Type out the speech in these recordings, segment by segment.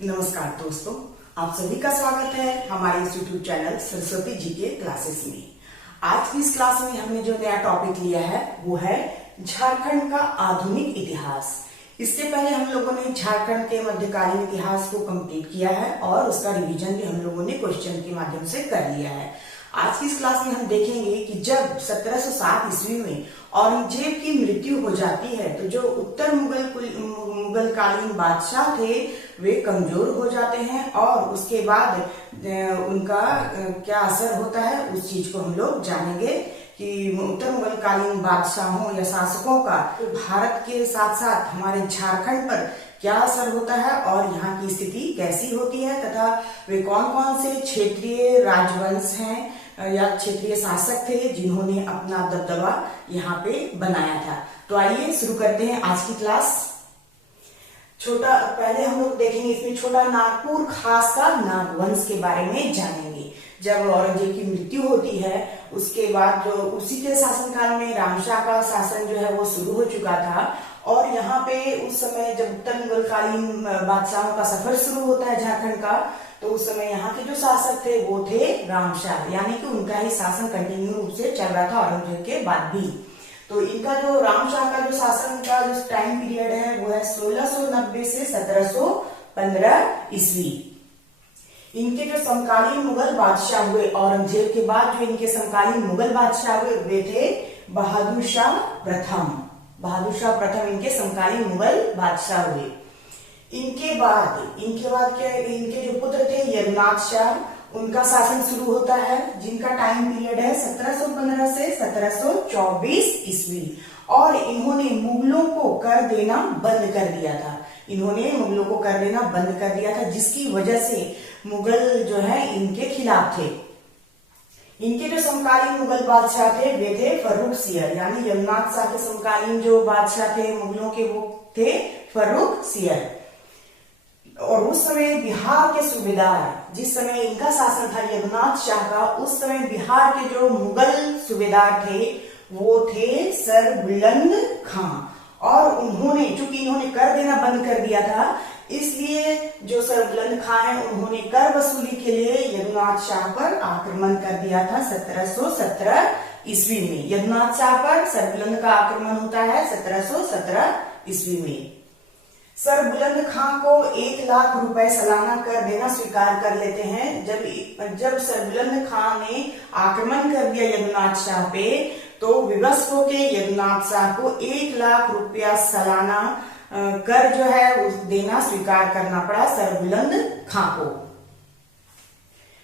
नमस्कार दोस्तों, आप सभी का स्वागत है हमारे इंस्टीट्यूट चैनल सरस्वती जी के क्लासेस में। आज की इस क्लास में हमने जो नया टॉपिक लिया है वो है झारखंड का आधुनिक इतिहास। इससे पहले हम लोगों ने झारखंड के मध्यकालीन इतिहास को कंप्लीट किया है और उसका रिवीजन भी हम लोगों ने क्वेश्चन के माध्यम से कर लिया है। आज की इस क्लास में हम देखेंगे कि जब 1707 ईस्वी में औरंगजेब की मृत्यु हो जाती है तो जो उत्तर मुगलकालीन बादशाह थे वे कमजोर हो जाते हैं और उसके बाद उनका क्या असर होता है उस चीज को हम लोग जानेंगे कि उत्तर मुगलकालीन बादशाहों या शासकों का भारत के साथ साथ हमारे झारखंड पर क्या असर होता है और यहाँ की स्थिति कैसी होती है तथा वे कौन कौन से क्षेत्रीय राजवंश हैं या क्षेत्रीय शासक थे जिन्होंने अपना दबदबा यहाँ पे बनाया था। तो आइए शुरू करते हैं आज की क्लास। पहले हम लोग देखेंगे इसमें छोटा नागपुर खास का नागवंश के बारे में जानेंगे। जब औरंगजेब की मृत्यु होती है उसके बाद जो उसी के शासनकाल में रामशाह का शासन जो है वो शुरू हो चुका था और यहाँ पे उस समय जब उत्तर मुगलकालीन बादशाहों का सफर शुरू होता है झारखंड का तो उस समय यहाँ के जो शासक थे वो थे रामशाह, यानी कि उनका ही शासन कंटिन्यू रूप से चल रहा था औरंगजेब के बाद भी। तो इनका जो रामशाह का जो शासन का जो टाइम पीरियड है वो है 1690 से 1715 ईस्वी। इनके जो समकालीन मुगल बादशाह हुए औरंगजेब के बाद जो इनके समकालीन मुगल बादशाह हुए वे थे बहादुर शाह प्रथम। बहादुर शाह प्रथम इनके समकालीन मुगल बादशाह हुए। इनके बाद क्या इनके जो पुत्र थे यदुनाथ शाह उनका शासन शुरू होता है जिनका टाइम पीरियड है 1715 से 1724 ईस्वी और इन्होंने मुगलों को कर देना बंद कर दिया था जिसकी वजह से मुगल जो है इनके खिलाफ थे। इनके जो समकालीन मुगल बादशाह थे वे थे फर्रुख सियर, यानी यमुनाथ शाह के समकालीन जो बादशाह थे मुगलों के वो थे फर्रुख सियर। और उस समय बिहार के सूबेदार, जिस समय इनका शासन था यदुनाथ शाह का, उस समय बिहार के जो मुगल सूबेदार थे वो थे सर बुलंद खां और चूंकि इन्होंने कर देना बंद कर दिया था इसलिए जो सर बुलंद खां है उन्होंने कर वसूली के लिए यदुनाथ शाह पर आक्रमण कर दिया था 1717 ईस्वी में। यदुनाथ शाह पर सर बुलंद का आक्रमण होता है 1717 ईस्वी में। सर बुलंद खां को 1 लाख रुपए सालाना कर देना स्वीकार कर लेते हैं। जब सर बुलंद खां ने आक्रमण कर दिया यदुनाथ शाह पे तो विवश होके यदुनाथ शाह को 1 लाख रुपया सालाना कर जो है देना स्वीकार करना पड़ा सर बुलंद खां को।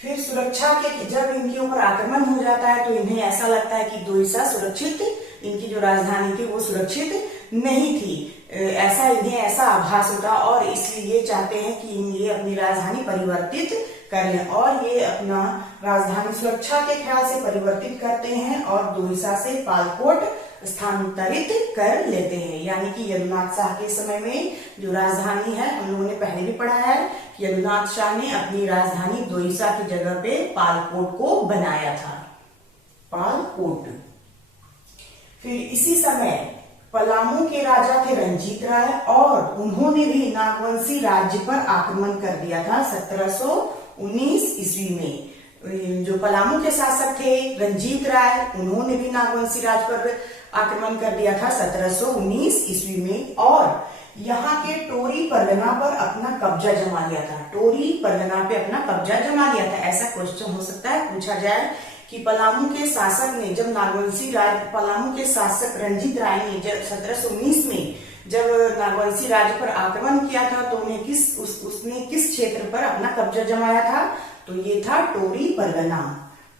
फिर सुरक्षा के जब इनके ऊपर आक्रमण हो जाता है तो इन्हें ऐसा लगता है कि दोईसा सुरक्षित, इनकी जो राजधानी थी वो सुरक्षित नहीं थी, इन्हें ऐसा आभास होता और इसलिए ये चाहते हैं कि ये अपनी राजधानी परिवर्तित कर लें और ये अपना राजधानी सुरक्षा के ख्याल से परिवर्तित करते हैं और दोईसा से पालकोट स्थानांतरित कर लेते हैं। यानी कि यदुनाथ शाह के समय में जो राजधानी है हम लोगों ने पहले भी पढ़ा है कि यदुनाथ शाह ने अपनी राजधानी दोईसा की जगह पे पालकोट को बनाया था, पालकोट। फिर इसी समय पलामू के राजा थे रंजीत राय और उन्होंने भी नागवंशी राज्य पर आक्रमण कर दिया था 1719 ईस्वी में। जो पलामू के शासक थे रंजीत राय उन्होंने भी नागवंशी राज्य पर आक्रमण कर दिया था 1719 ईस्वी में और यहाँ के टोरी परगना पर अपना कब्जा जमा लिया था। टोरी परगना पे अपना कब्जा जमा लिया था। ऐसा क्वेश्चन हो सकता है पूछा जाए कि पलामू के शासक ने जब पलामू के शासक रंजीत राय ने जब 1719 में जब नागवंशी राज्य पर आक्रमण किया था तो उसने किस क्षेत्र पर अपना कब्जा जमाया था? तो ये था टोरी परगना।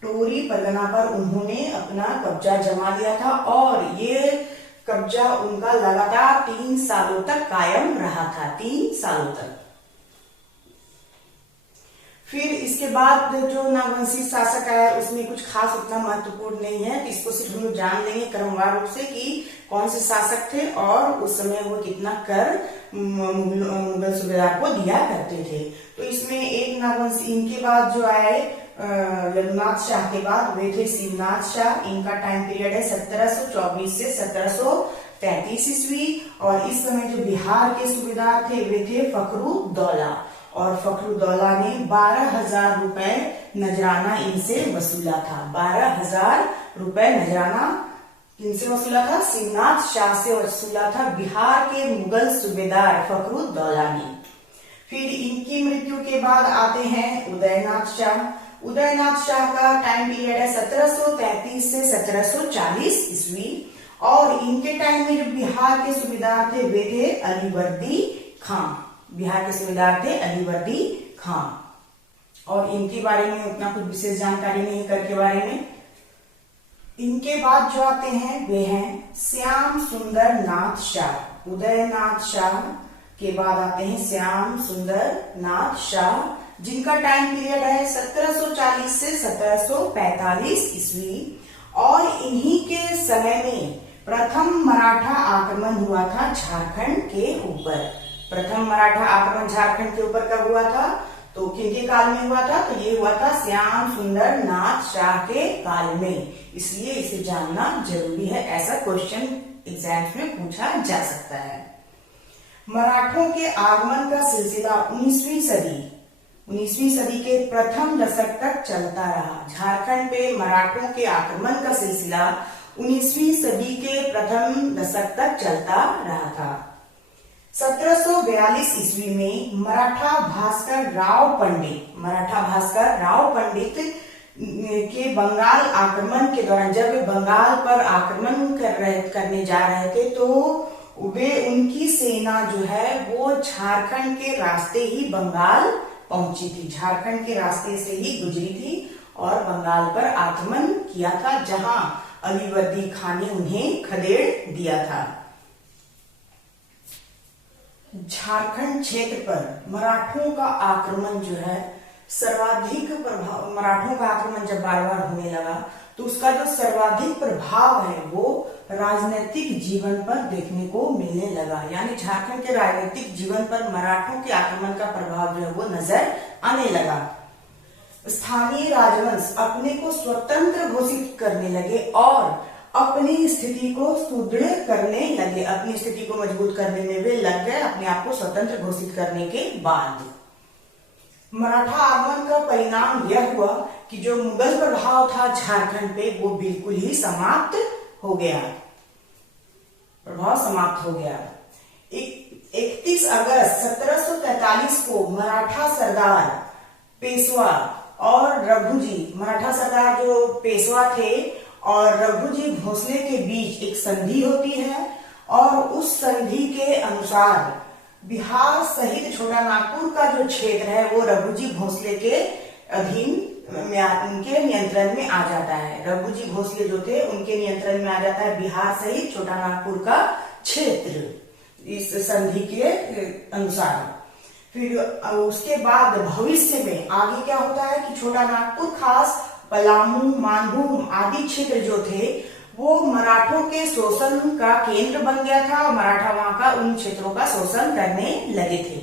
टोरी परगना पर उन्होंने अपना कब्जा जमा लिया था और ये कब्जा उनका लगातार 3 सालों तक कायम रहा था, 3 सालों तक। फिर इसके बाद जो नागवंशी शासक आया उसमें कुछ खास उतना महत्वपूर्ण नहीं है, इसको सिर्फ हम लोग जान लेंगे क्रमवार रूप से कि कौन से शासक थे और उस समय वो कितना कर मुगल सूबेदार को दिया करते थे। तो इसमें एक नागवंशी इनके बाद जो आए यदुनाथ शाह के बाद वे थे शिवनाथ शाह। इनका टाइम पीरियड है 1724 से 1733 ईस्वी और इस समय जो बिहार के सूबेदार थे वे थे फखरुद्दौला और फखरुद्दौला ने 12,000 रुपए नजराना इनसे वसूला था। 12,000 रुपए नजराना किनसे वसूला था? शिवनाथ शाह से वसूला था, बिहार के मुगल सूबेदार फखरुद्दौला ने। फिर इनकी मृत्यु के बाद आते हैं उदयनाथ शाह। उदयनाथ शाह का टाइम पीरियड है 1733 से 1740 ईस्वी, और इनके टाइम में जो बिहार के सूबेदार थे वे थे अलीवर्दी खां। बिहार के सूबेदार थे अलीवर्दी खां, और इनके बारे में उतना कुछ विशेष जानकारी नहीं कर के बारे में। इनके बाद जो आते हैं वे हैं श्याम सुंदर नाथ शाह। उदयनाथ शाह के बाद आते हैं श्याम सुंदर नाथ शाह, जिनका टाइम पीरियड है 1740 से 1745 ईस्वी, और इन्हीं के समय में प्रथम मराठा आक्रमण हुआ था झारखंड के ऊपर। प्रथम मराठा आक्रमण झारखंड के ऊपर कब हुआ था? तो किनके काल में हुआ था? तो ये हुआ था श्याम सुंदर नाथ शाह के काल में, इसलिए इसे जानना जरूरी है। ऐसा क्वेश्चन एग्जाम्स में पूछा जा सकता है। मराठों के आगमन का सिलसिला 19वीं सदी के प्रथम दशक तक चलता रहा। झारखंड पे मराठों के आक्रमण का सिलसिला 19वीं सदी के प्रथम दशक तक चलता रहा था। 1742 ईस्वी में मराठा भास्कर राव पंडित के बंगाल आक्रमण के दौरान, जब वे बंगाल पर आक्रमण करने जा रहे थे, तो वे उनकी सेना जो है वो झारखंड के रास्ते ही बंगाल पहुंची थी। झारखंड के रास्ते से ही गुजरी थी और बंगाल पर आक्रमण किया था, जहां अलीवर्दी खां ने उन्हें खदेड़ दिया था। झारखंड क्षेत्र पर मराठों का आक्रमण जो है सर्वाधिक प्रभाव, मराठों का आक्रमण जब बार बार होने लगा तो उसका जो सर्वाधिक प्रभाव है वो राजनीतिक जीवन पर देखने को मिलने लगा। यानी झारखंड के राजनीतिक जीवन पर मराठों के आक्रमण का प्रभाव जो है वो नजर आने लगा। स्थानीय राजवंश अपने को स्वतंत्र घोषित करने लगे और अपनी स्थिति को सुदृढ़ करने लगे। अपनी स्थिति को मजबूत करने में वे लग गए, अपने आप को स्वतंत्र घोषित करने के बाद। मराठा आगमन का परिणाम यह हुआ कि जो मुगल प्रभाव था झारखंड पे वो बिल्कुल ही समाप्त हो गया, प्रभाव समाप्त हो गया। 31 अगस्त 1743 को मराठा सरदार पेशवा और रघुजी, मराठा सरदार जो पेशवा थे और रघुजी भोसले के बीच एक संधि होती है, और उस संधि के अनुसार बिहार सहित छोटा नागपुर का जो क्षेत्र है वो रघुजी भोसले के अधीन में, उनके नियंत्रण में आ जाता है। रघुजी भोसले जो थे उनके नियंत्रण में आ जाता है बिहार सहित छोटा नागपुर का क्षेत्र, इस संधि के अनुसार। फिर उसके बाद भविष्य में आगे क्या होता है कि छोटा नागपुर, खास पलामू, मानभूम आदि क्षेत्र जो थे वो मराठों के शोषण का केंद्र बन गया था, और मराठा वहां का उन क्षेत्रों का शोषण करने लगे थे।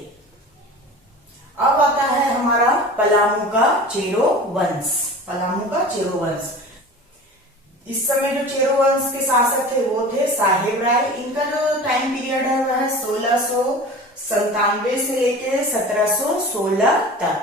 अब आता है हमारा पलामू का चेरो वंश। पलामू का चेरो वंश, इस समय जो चेरो वंश के शासक थे वो थे साहेब राय। इनका जो टाइम पीरियड है वह 1697 से लेकर 1716 तक।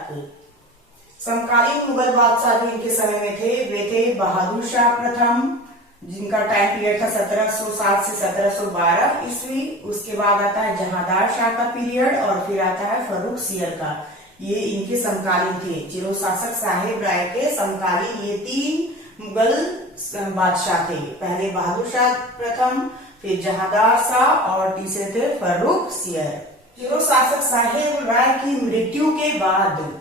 समकालीन मुगल बादशाह जो इनके समय में थे वे थे बहादुर शाह प्रथम, जिनका टाइम पीरियड था 1707 से 1712 ईस्वी। उसके बाद आता है जहांदार शाह का पीरियड, और फिर आता है फर्रुख सियर का। ये इनके समकालीन थे, चिरो शासक साहेब राय के समकालीन ये 3 मुगल बादशाह थे। पहले बहादुर शाह प्रथम, फिर जहांदार शाह, और तीसरे थे फर्रुख सियर। चिरो शासक साहेब राय की मृत्यु के बाद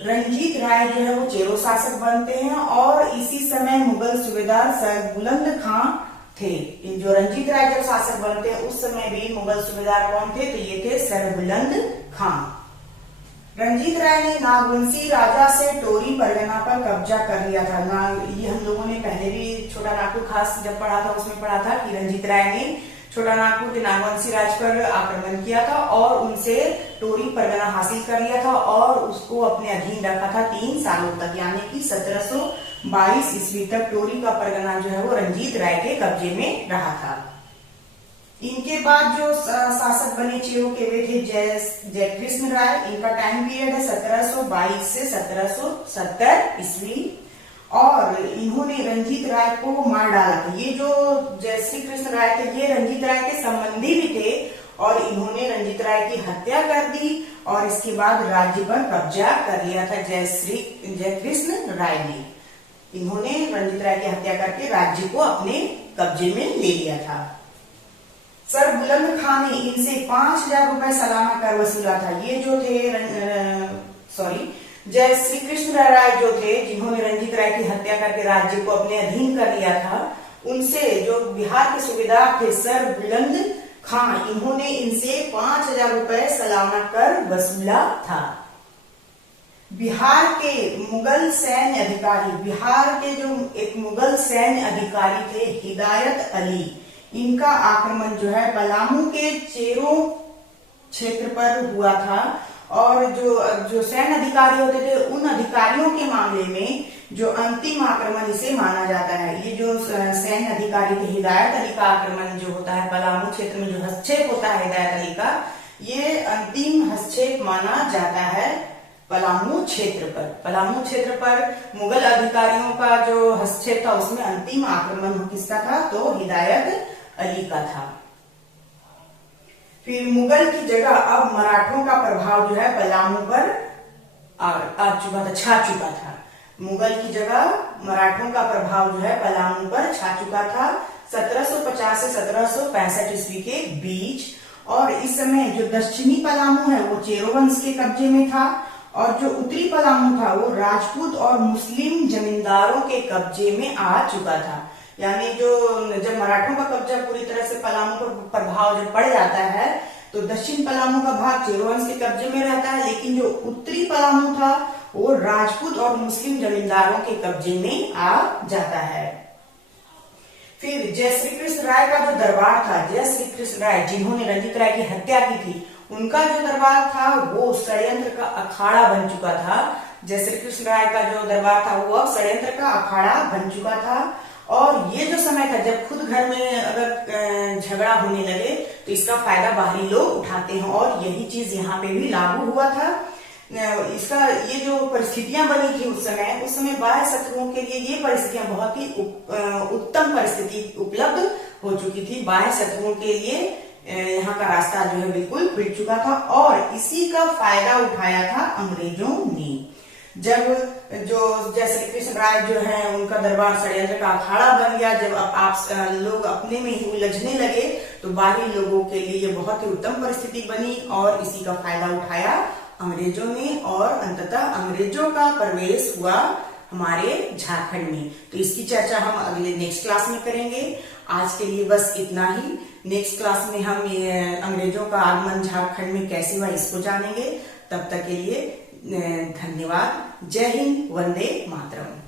रंजीत राय जो है वो चेरो शासक बनते हैं, और इसी समय मुगल सूबेदार सरबुलंद खां थे। जो रंजीत राय जब शासक बनते हैं उस समय भी मुगल सूबेदार कौन थे? तो ये थे सरबुलंद खां। रंजीत राय ने नागवंशी राजा से टोरी परगना पर कब्जा कर लिया था। ये हम लोगों ने पहले भी छोटा नागपुर खास जब पढ़ा था उसमें पढ़ा था कि रंजीत राय ने छोटा नागपुर के नागवंशी राज पर आक्रमण किया था और उनसे टोरी परगना हासिल कर लिया था और उसको अपने अधीन रखा था 3 सालों तक, यानी कि 1722 ईस्वी तक टोरी का परगना जो है वो रंजीत राय के कब्जे में रहा था। इनके बाद जो शासक बने चेरो के वे थे जयकृष्ण राय। इनका टाइम पीरियड है 1722 से 1770 ईस्वी। और इन्होंने रंजीत राय को मार डाला था। ये जो जय श्री कृष्ण राय थे ये रंजीत राय के संबंधी भी थे और इन्होंने रंजीत राय की हत्या कर दी और इसके बाद राज्य पर कब्जा कर लिया था जय कृष्ण राय ने। इन्होंने रंजीत राय की हत्या करके राज्य को अपने कब्जे में ले लिया था। सर बुलंद खां ने इनसे 5000 रुपए सालाना कर वसूला था। ये जो थे जय श्री कृष्ण राय जो थे जिन्होंने रंजीत राय की हत्या करके राज्य को अपने अधीन कर लिया था, उनसे जो बिहार के सूबेदार थे सर बुलंद खां, इन्होंने इनसे 5000 रुपए सालाना कर वसूला था। बिहार के मुगल सैन्य अधिकारी, बिहार के जो एक मुगल सैन्य अधिकारी थे हिदायत अली, इनका आक्रमण जो है पलामू के चेरो क्षेत्र पर हुआ था। और जो सैन्य अधिकारी होते थे उन अधिकारियों के मामले में जो अंतिम आक्रमण इसे माना जाता है। ये जो सैन्य अधिकारी थे हिदायत अली का आक्रमण जो होता है पलामू क्षेत्र में, जो हस्तक्षेप होता है हिदायत अली का, ये अंतिम हस्तक्षेप माना जाता है पलामू क्षेत्र पर। पलामू क्षेत्र पर मुगल अधिकारियों का जो हस्तक्षेप था उसमें अंतिम आक्रमण किसका था, तो हिदायत अली का था। फिर मुगल की जगह अब मराठों का प्रभाव जो है पलामू पर आ चुका था, छा चुका था। मुगल की जगह मराठों का प्रभाव जो है पलामू पर छा चुका था 1750 से 1765 ईस्वी के बीच। और इस समय जो दक्षिणी पलामू है वो चेरो वंश के कब्जे में था और जो उत्तरी पलामू था वो राजपूत और मुस्लिम जमींदारों के कब्जे में आ चुका था। यानी जो जब मराठों का कब्जा पूरी तरह से पलामू पर प्रभाव जब पड़ जाता है तो दक्षिण पलामू का भाग चेरो वंश के कब्जे में रहता है, लेकिन जो उत्तरी पलामू था वो राजपूत और मुस्लिम जमींदारों के कब्जे में आ जाता है। फिर जय श्री कृष्ण राय का जो दरबार था, जय श्री कृष्ण राय जिन्होंने रंजीत राय की हत्या की थी, उनका जो दरबार था वो षड्यंत्र का अखाड़ा बन चुका था। जय श्री कृष्ण राय का जो दरबार था वो अब षड्यंत्र का अखाड़ा बन चुका था। और ये जो समय था जब खुद घर में अगर झगड़ा होने लगे तो इसका फायदा बाहरी लोग उठाते हैं और यही चीज यहाँ पे भी लागू हुआ था। इसका ये जो परिस्थितियां बनी थी उस समय बाह्य शत्रुओं के लिए ये परिस्थितियां बहुत ही उत्तम परिस्थिति उपलब्ध हो चुकी थी। बाह्य शत्रुओं के लिए यहाँ का रास्ता जो है बिल्कुल खुल चुका था और इसी का फायदा उठाया था अंग्रेजों ने। जब जो जय श्री कृष्ण राय जो है उनका दरबार षड्यंत्र का अखाड़ा बन गया, जब आप लोग अपने में ही उलझने लगे तो बाहरी लोगों के लिए ये बहुत ही उत्तम परिस्थिति बनी और इसी का फायदा उठाया अंग्रेजों ने और अंततः अंग्रेजों का प्रवेश हुआ हमारे झारखंड में। तो इसकी चर्चा हम अगले नेक्स्ट क्लास में करेंगे। आज के लिए बस इतना ही। नेक्स्ट क्लास में हम अंग्रेजों का आगमन झारखंड में कैसे हुआ इसको जानेंगे। तब तक के लिए धन्यवाद। जय हिंद, वंदे मातरम।